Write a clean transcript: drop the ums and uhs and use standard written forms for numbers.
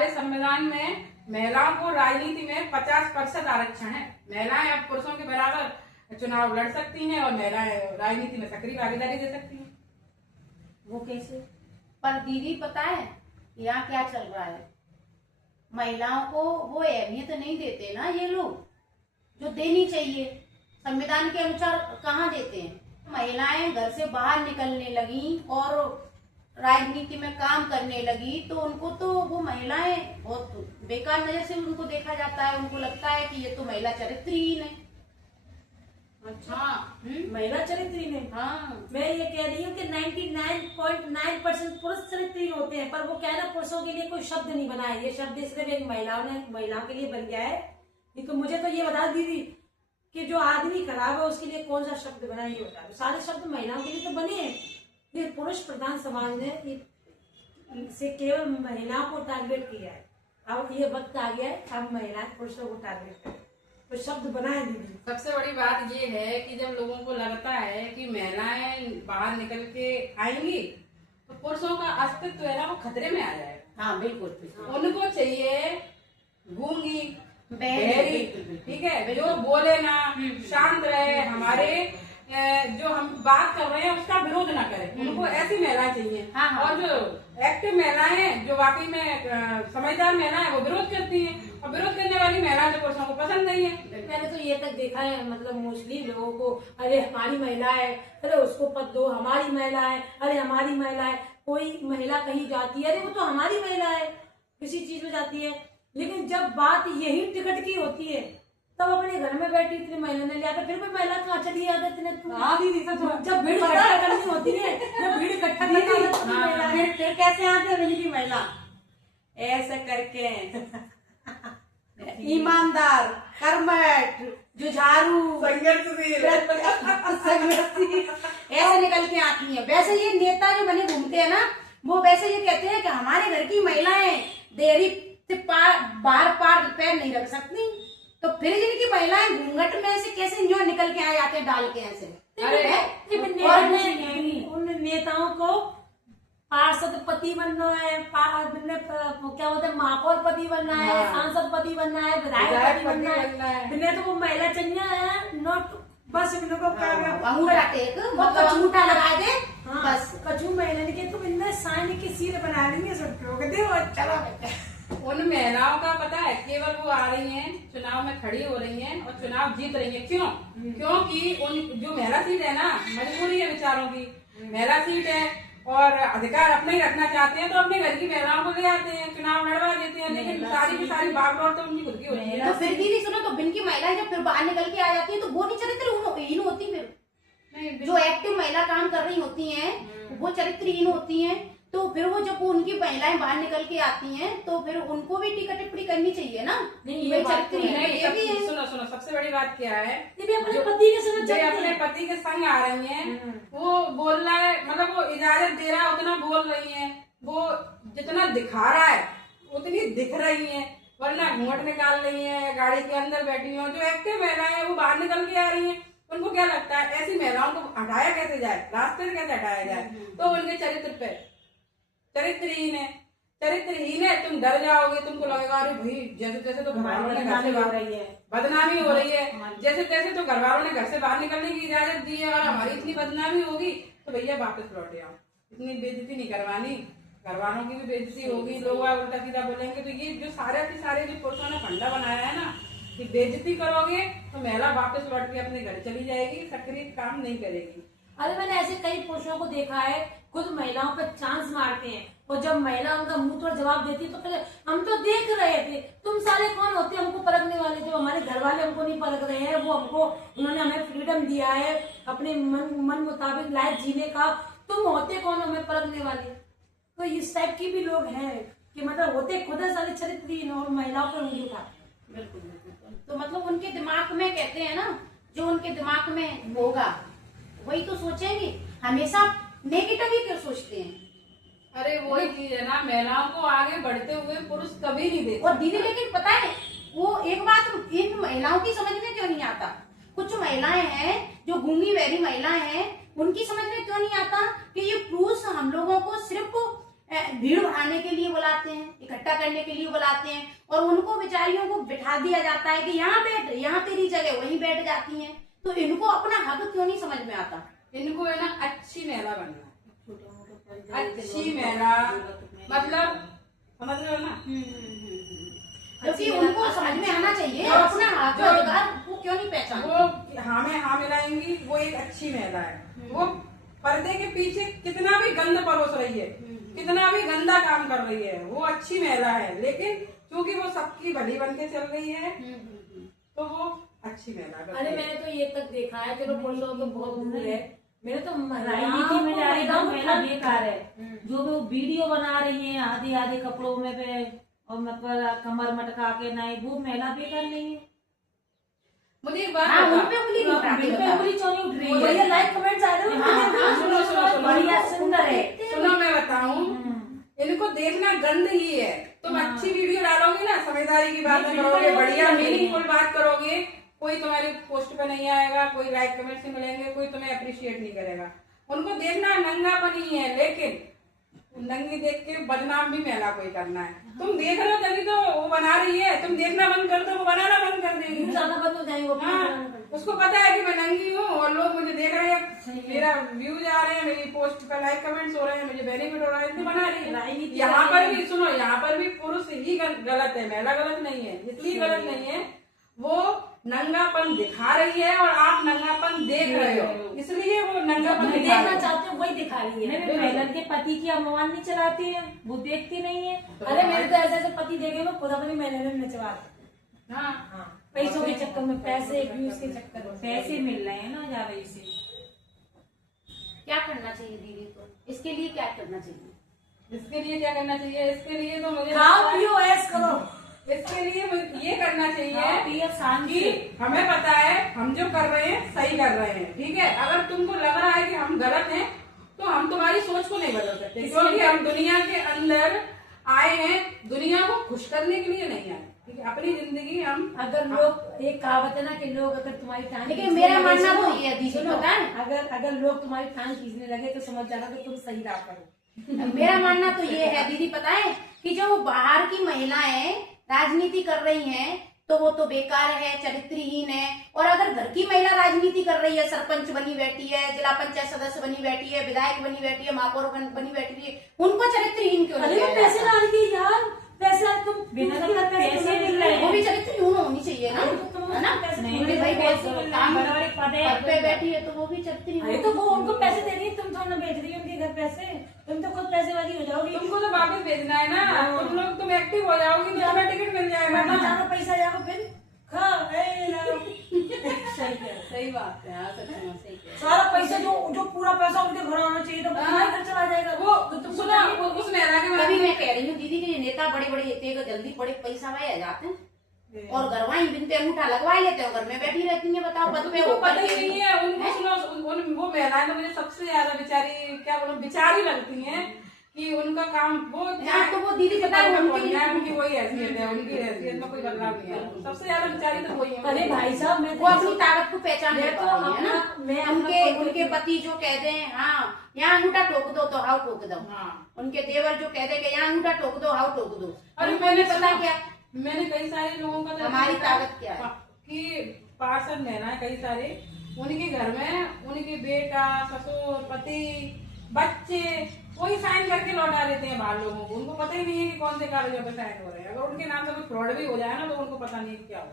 हमारे संविधान में महिलाओं को राजनीति में 50% आरक्षण है। महिलाएं अब पुरुषों के बराबर चुनाव लड़ सकती हैं और महिलाएं राजनीति में सक्रिय भागीदारी दे सकती हैं। वो कैसे? पर दीदी पता है यहाँ क्या चल रहा है, महिलाओं को वो अहमियत नहीं देते ना ये लोग जो देनी चाहिए। संविधान के अनुसार कहाँ देते हैं? महिलाएं घर से बाहर निकलने लगी और राजनीति में काम करने लगी तो उनको तो वो महिलाएं बहुत बेकार नजर से उनको देखा जाता है। उनको लगता है कि ये तो महिला चरित्रहीन है। अच्छा, महिला चरित्रहीन है। हाँ, मैं ये कह रही हूँ कि 99.9% पुरुष चरित्रहीन होते हैं, पर वो क्या है ना, पुरुषों के लिए कोई शब्द नहीं बना है। ये शब्द सिर्फ एक महिलाओं के लिए बन गया है। तो मुझे तो ये बता दीदी कि जो आदमी खराब है उसके लिए कौन सा शब्द बना, ये बता दो। सारे शब्द महिलाओं के लिए तो बने हैं। ये पुरुष प्रधान समाज ने से केवल महिलाओं को टारगेट किया है। अब ये वक्त आ गया है, अब महिलाएं पुरुषों को टारगेट करें, तो शब्द बनाए दीदी। सबसे बड़ी बात ये है कि जब लोगों को लगता है कि महिलाएं बाहर निकल के आएंगी तो पुरुषों का अस्तित्व है ना वो खतरे में आ जाएगा। हाँ बिल्कुल। उनको चाहिए गूंगी बहरी, ठीक है, जो बोले ना, शांत रहे, हमारे जो हम बात कर रहे हैं उसका विरोध ना करें। उनको ऐसी महिलाएं चाहिए। हाँ। और जो एक्टिव महिलाएं हैं, जो वाकई में समझदार महिलाएं, वो विरोध करती हैं। और विरोध करने वाली महिलाएं तो पुरुषों को पसंद नहीं है। मैंने तो ये तक देखा है, मतलब मोस्टली लोगों को, अरे हमारी महिला है, अरे उसको पद दो, हमारी महिला है, अरे हमारी महिला है। कोई महिला कहीं जाती है, अरे वो तो हमारी महिला है, किसी चीज में जाती है। लेकिन जब बात यही टिकट की होती है तब अपने घर में बैठी इतनी महिला ने लिया, फिर कोई महिला कहाँ चली आदत ने। जब भीड़ इकट्ठा करनी होती है, जब भीड़ इकट्ठा करनी होती है, फिर कैसे आते हैं की महिला? ऐसा करके ईमानदार, कर्मठ, जुझारू, संघर्षशील ऐसे निकल के आती हैं। वैसे ये नेता जो बने घूमते हैं ना, वो वैसे ये कहते हैं कि हमारे घर की महिलाएं देरी से बाहर पार पैर नहीं रख सकती। तो फिर जिनकी महिलाएं घूंघट में से कैसे न्यों निकल के आ जाते हैं डाल के ऐसे। उन नेताओं को पार्षद पति बनना है, क्या बोलते हैं, महापौर पति बनना है, सांसद पति बनना है, विधायक पति बनना है। बिना तो वो महिला चलिया है, नोट बस इन लोगों का झूठा लगा दे बस। कचू महिला ने तुम इनमें साइन के सिर बना लेंगे सब लोग, चलो। उन महिलाओं का पता है, केवल वो आ रही हैं, चुनाव में खड़ी हो रही हैं और चुनाव जीत रही हैं। क्यों? क्योंकि उन जो महिला सीट है ना, मजबूरी है बेचारों की, महिला सीट है और अधिकार अपने ही रखना चाहते हैं तो अपने घर की महिलाओं को ले आते हैं, चुनाव लड़वा देते हैं। लेकिन सारी की सारी बागडोर तो उनकी खुद की होती है। तो फिर दीदी सुनो, तो बिन की महिलाएं जब फिर बाहर निकल के आ जाती है तो वो नहीं चरित्रहीन होती। फिर जो एक्टिव महिला काम कर रही होती हैं वो चरित्रहीन होती हैं। तो फिर वो जब उनकी महिलाएं बाहर निकल के आती हैं तो फिर उनको भी टीका टिप्पणी करनी चाहिए ना। ये सुनो सुनो, सबसे बड़ी बात क्या है, अपने पति के संग अपने पति के संग आ रही हैं, वो बोल रहा है, मतलब वो इजाजत दे रहा है उतना बोल रही है, वो जितना दिखा रहा है उतनी दिख रही है, वरना घूंघट निकाल रही है, गाड़ी के अंदर बैठी हो। जो एक्टिव महिलाएं है वो बाहर निकल के आ रही है। उनको क्या लगता है ऐसी महिलाओं को हटाया कैसे जाए, रास्ते से कैसे हटाया जाए? तो उनके चरित्र पे चरित्रहीन है, तुम डर जाओगे, तुमको लगेगा अरे भाई जैसे तैसे तो घरवालों ने घर से बाहर रही है, बदनामी हो रही है, जैसे तैसे तो घरवालों ने घर से बाहर निकलने की इजाजत दी है और हमारी इतनी बदनामी होगी तो भैया वापस लौट आओ। इतनी बेइज्जती नहीं करवानी, घरवालों की भी बेइज्जती होगी, लोग उल्टा सीधा बोलेंगे। तो ये जो सारे के सारे जो पुरुषों ने फंडा बनाया है ना कि बेइज्जती करोगे तो महिला वापस लौट के अपने घर चली जाएगी, सक्रिय काम नहीं करेगी। अरे मैंने ऐसे कई पुरुषों को देखा है, खुद महिलाओं पर चांस मारते हैं और जब महिला उनका मुंह तोड़ जवाब देती है तो कहते हम तो देख रहे थे। तुम साले कौन होते हैं हमको परखने वाले? जो हमारे घर वाले हमको नहीं परख रहे हैं, वो हमको, उन्होंने हमें फ्रीडम दिया है अपने मन मुताबिक लाइफ जीने का, तुम होते कौन हमें परखने वाले? तो इस टाइप की भी लोग हैं कि मतलब होते खुद सारे चरित्रहीन और महिलाओं पर उंगली उठाते। बिल्कुल। तो मतलब उनके दिमाग में कहते हैं ना, जो उनके दिमाग में होगा वही तो सोचेंगे। हमेशा नेगेटिव ही क्यों सोचते हैं? अरे वही चीज है ना, महिलाओं को आगे बढ़ते हुए पुरुष कभी नहीं देते। और दीदी लेकिन पता है वो एक बात इन महिलाओं की समझ में क्यों नहीं आता? कुछ महिलाएं हैं जो गूंगी बहरी महिलाएं हैं, उनकी समझ में क्यों नहीं आता कि ये पुरुष हम लोगों को सिर्फ भीड़ बढ़ाने के लिए बुलाते हैं, इकट्ठा करने के लिए बुलाते हैं और उनको बेचारियों को बिठा दिया जाता है कि यहाँ बैठ, यहाँ तेरी जगह, वहीं बैठ जाती हैं। तो इनको अपना हक क्यों नहीं समझ में आता? इनको है ना अच्छी महिला बनना है, अच्छी महिला, मतलब समझ रहे हो ना? क्योंकि उनको समझ में आना चाहिए अपना हक अधिकार वो क्यों नहीं पहचान। वो हाँ में हाँ मिलाएंगी, वो एक अच्छी महिला है। वो पर्दे के पीछे कितना भी गंद परोस रही है, कितना भी गंदा काम कर रही है, वो अच्छी महिला है। लेकिन क्योंकि वो सबकी भली बन के चल रही है तो वो अच्छी महिला। अरे मैंने तो ये तक देखा है, चलो पुरुषों तो बहुत दूर है, मैंने तो राजनीति में जा रही है महिला बेकार है। जो वो वीडियो बना रही है आधे आधे कपड़ों में पे और मतलब कमर मटका के, नहीं वो महिला बेकार नहीं है। मुझे एक बात हाँ, बता, उन पे उंगली नहीं उठाते, उन पे बताओ। उंगली क्यों नहीं उठ रही बढ़िया है? लाइक कमेंट्स आ रहे हाँ, सुनो सुनो सुनो बढ़िया सुंदर है। सुनो मैं बताऊं, इनको देखना गंद ही है। तुम अच्छी वीडियो डालोगी ना, समझदारी की बातें करोगे, बढ़िया मीनिंगफुल बात करोगे, कोई तुम्हारी पोस्ट पे नहीं आएगा, कोई लाइक कमेंट नहीं मिलेंगे, कोई तुम्हें अप्रिशिएट नहीं करेगा। उनको देखना नंगापन ही है, लेकिन नंगी देख के बदनाम भी महिला कोई करना है। तुम देख रहे हो तभी तो वो बना रही है, तुम देखना बंद कर दो, वो बनाना बंद कर देगी। जाना बंद हो जाएंगे वो। हाँ, उसको पता है कि मैं नंगी हूँ और लोग मुझे देख रहे हैं, मेरा व्यूज आ रहे हैं, मेरी पोस्ट पर लाइक कमेंट्स हो रहे हैं, मुझे बेनिफिट हो रहा है, इसलिए बना रही है। यहाँ पर भी सुनो, यहाँ पर भी पुरुष ही गलत है, महिला गलत नहीं है। इसलिए गलत नहीं है, वो नंगापन दिखा रही है और आप नंगापन देख रहे हो, इसलिए वो नंगापन देखना चाहते हो वही दिखा रही है। नहीं, महिला के पति की अपमान नहीं चलाती है, वो देखती नहीं है। अरे मेरे तो ऐसे ऐसे पति देखे ना, खुद अपनी मैंने नचवा हाँ, पैसों के चक्कर में, पैसे व्यूज के चक्कर में। पैसे मिल रहे हैं ना ज्यादा से। क्या करना चाहिए दीदी? तो इसके लिए क्या करना चाहिए? इसके लिए क्या करना चाहिए? इसके लिए तो मुझे खाओ पियो ऐश करो। इसके लिए मुझे ये करना चाहिए पियो शांति। कि हमें पता है हम जो कर रहे हैं सही कर रहे हैं, ठीक है। अगर तुमको लग रहा है कि हम गलत हैं तो हम तुम्हारी सोच को नहीं बदल सकते, क्योंकि हम दुनिया के अंदर आए हैं, दुनिया को खुश करने के लिए नहीं आए, ठीक है। अपनी जिंदगी हम, अगर लोग, एक कहावत है ना कि लोग अगर तुम्हारी टांग लेकिन खींचने मेरा लगे, मानना सुनो, तो ये है दीदी, सुनो, पता है? अगर लोग तुम्हारी टांग खींचने लगे तो समझ जाना कि तुम सही राह पर हो। मेरा मानना तो ये है दीदी, पता है कि जो बाहर की महिलाएं राजनीति कर रही हैं तो वो तो बेकार है, चरित्रहीन है। और अगर घर की महिला राजनीति कर रही है, सरपंच बनी बैठी है, जिला पंचायत सदस्य बनी बैठी है, विधायक बनी बैठी है, महापौर बनी बैठी है, उनको चरित्रहीन क्यों अरे नहीं वो किया पैसे जाता? डाल दी यार, पैसे तुम बिना मतलब पैसे मिल रहे हैं। वो भी चरित्रहीन होनी चाहिए ना, है ना? नहीं, बोले भाई पैसे बहुत मिल रहे काम हैं, बड़े पद है। पद पे बैठी है तो वो भी चरित्रहीन अरे तो वो उनको पैसे दे रही है, तुम थोड़ा ना भेज रही हो उनके घर पैसे, तुम तो खुद पैसे वाली हो जाओगी। तुमको तो वापस भेजना है ना, तुम लोग, तुम एक्टिव हो जाओगी तो तुम्हें टिकट मिल जाएगा ना। ज्यादा पैसा जाएगा फिर खा सही बात है। हाँ, सच में सही कह रहे हो। सारा पैसा जो पूरा पैसा उनके घर आना चाहिए तो तुम्हारे घर चला जाएगा। वो तुम सुनो, उस महिला के तभी मैं कह रही हूँ दीदी कि ये नेता बड़े बड़े होते हैं, जल्दी बड़े पैसा वाले आ जाते हैं और घरवाई बिनते अंगूठा लगवा लेते हैं, घर में बैठी रहती है। बताओ, पद पे उनको होकर पता ही के नहीं है। उनको सुनो, वो महिलाएं तो मुझे सबसे ज्यादा बेचारी, क्या बोलो, बेचारी लगती हैं कि उनका काम वो, हाँ, तो वो दीदी पता है उनकी वही हैसियत है, उनकी हैसियत में कोई बदलाव नहीं है। सबसे ज्यादा बेचारी तो वही है। अरे भाई साहब, मैं वो अपनी ताकत को पहचान मैं नहीं तो पा रही है ना। मैं उनके पति जो कह दे हाँ यहाँ अंगूठा टोक दो तो हाउ टोक दो, हाँ, उनके देवर जो कह दे कि यहाँ अंगूठा टोक दो हाउ टोक दो। अरे उनको नहीं पता सुनो, क्या मैंने कई सारे लोगों का तो हमारी देखा ताकत क्या है। कि पार्षद महिलाएं कई सारे, उनके घर में उनके बेटा, ससुर, पति, बच्चे वही साइन करके लौटा देते हैं बाहर लोगों को। उनको पता ही नहीं है कि कौन से कागजों पे साइन हो रहे हैं। अगर उनके नाम से कोई फ्रॉड भी हो जाए ना तो उनको पता नहीं क्या हो।